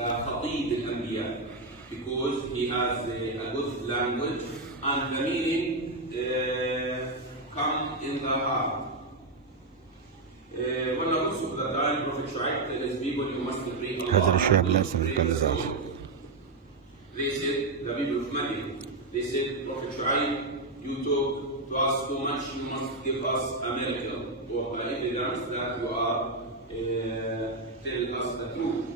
the Khatib al-Anbiya, because he has a good language and the meaning come in the heart. When most of the time Prophet Shu'aib tells his people, you must pray Allah. هذا الشيء لازم They نتكلم. said, the people of Madian, they said, Prophet Shu'aib, you talk to us too much, you must give us a miracle or evidence that you are telling us the truth.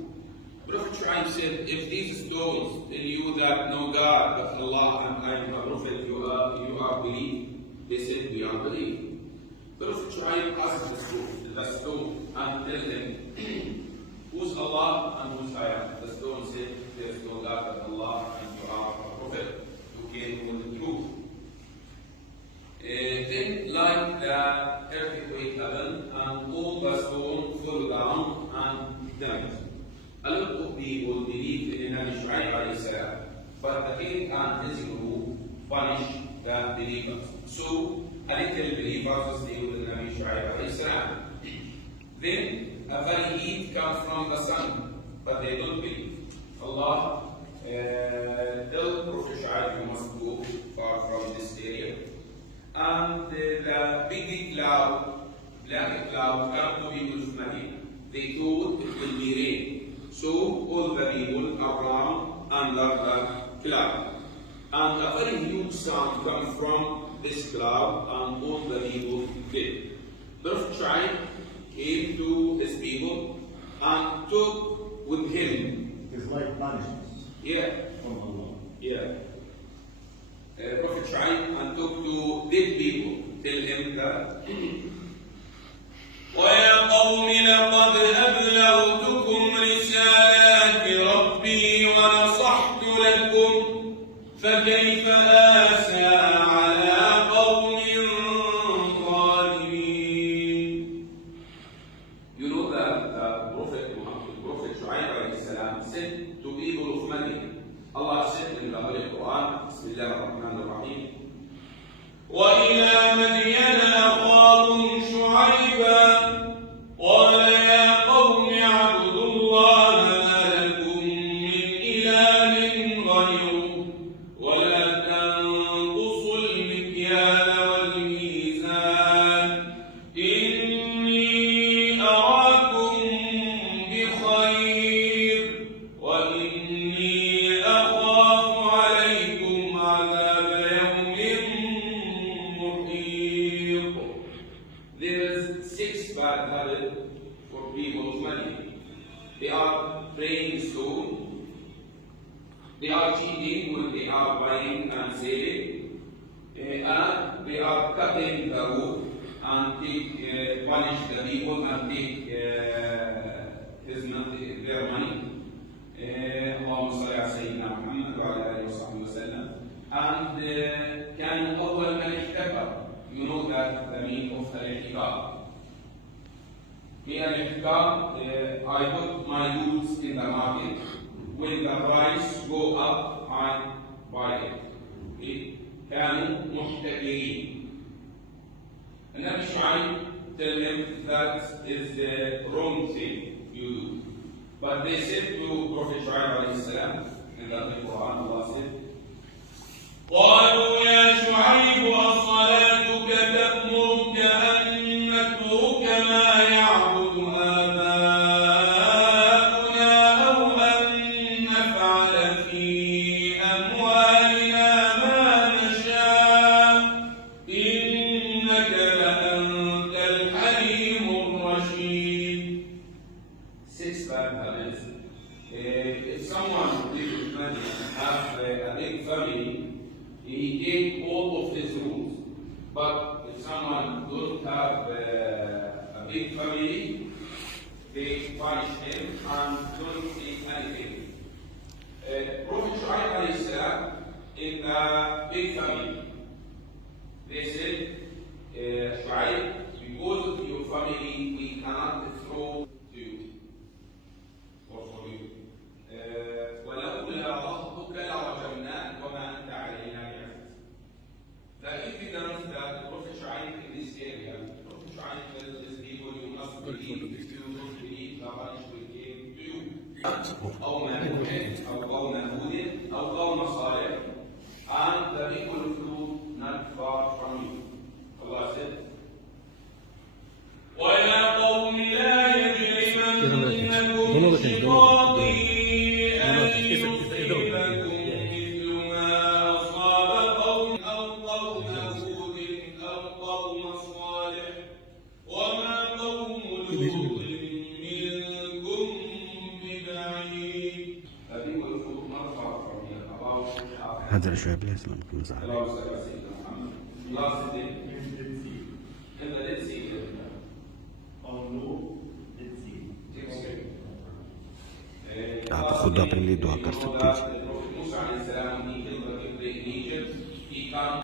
Prophet Shu'aib said, if these stones tell you that no God but Allah and I am a prophet, you are believed. They said, we are believed. Prophet Shu'aib asked the stone and tell them, who's Allah and who's I am? The stone said, there is no God but Allah and you are a prophet who came with the truth. Then like the earthquake happened and all the stone fell down and died. A lot of people believe in Nabi Shu'aib alayhi salam, but the king and his group punish the believers. So a little believers stay with Nabi Shu'aib alayhi salam. Then a very heat comes from the sun, but they don't believe. Allah tell Prophet Shu'aib, you must go far from this area. And the big cloud, black cloud, come to people of Medina. They thought it will be rain. So all the people around under the cloud. And a very huge sound comes from this cloud and all the people did. Prophet Shu'aib came to his people and took with him. It's like punishment Yeah. from Allah. Yeah. Prophet Shu'aib and talk to dead people. Tell him that. ويا قوم لقد أبلغتكم رسالات ربي ونصحت لكم فكيف آسى على قوم ظالمين. You know that Prophet Shu'aib alayhi salam said to people of Medina. Allah said in the Holy Quran, Bismillah ar-Rahman ar-Rahim. وإلى مدين أخاهم شعيبا قال يا قوم اعبدوا الله ما لكم من إله غيره ولا تنقصوا المكيال والميزان إني أراكم بخير وإني أخاف عليكم عذاب يوم محيط. There is 6 bad habits for people of Medina. They are praying stone. They are cheating when they are buying and selling. And they are cutting the wood and punish the people and take their money. اللهم صل على سيدنا محمد وعلى اله وصحبه وسلم. And كان اول من احتكر. You know that the meaning of al-ihtikar. Me al-ihtikar, I put my goods in the market. When the price go up, I buy it. Okay? كانوا محتكرين. النبي شعيب tell him that is the wrong thing you do. But they said to Prophet Shu'aib alayhi salam, in the Quran, Allah said, قالوا يا شعيب أصلاتك تأمرك أن نترك ما يعبد آباؤنا أو أن نفعل في أموالنا ما نشاء إنك لأنت الحليم الرشيد. 6 bad habits. If someone lives with money and have a big family, he take all of his rules. But if someone don't have a big family, they punish him and don't take anything. Prophet Shu'aib alayhi salam in a big family, they said, Shu'aib, because of your family, we cannot throw to you or for you. ولولا رهطك لرجمناك وما أنت علينا بعزيز. The evidence that Prophet Shu'aib in this area, Prophet Shu'aib tells his people, you must believe. If you don't believe, the punishment will came to you. أو ممنوع أو قول مهمود أو قول صالح and the people flew not far from you. Allah said, ويا قوم لا يجرمنكم شقاقي أن يصيبكم مثل ما أصاب قوم هود أو قوم صالح وما قوم لوط منكم ببعيد. the people flew not far from you. About هذا شوية بليس ممكن نزعل. Allah said, Allah said, in the Red Sea. आप खुद अपने लिए दुआ कर सकते हैं।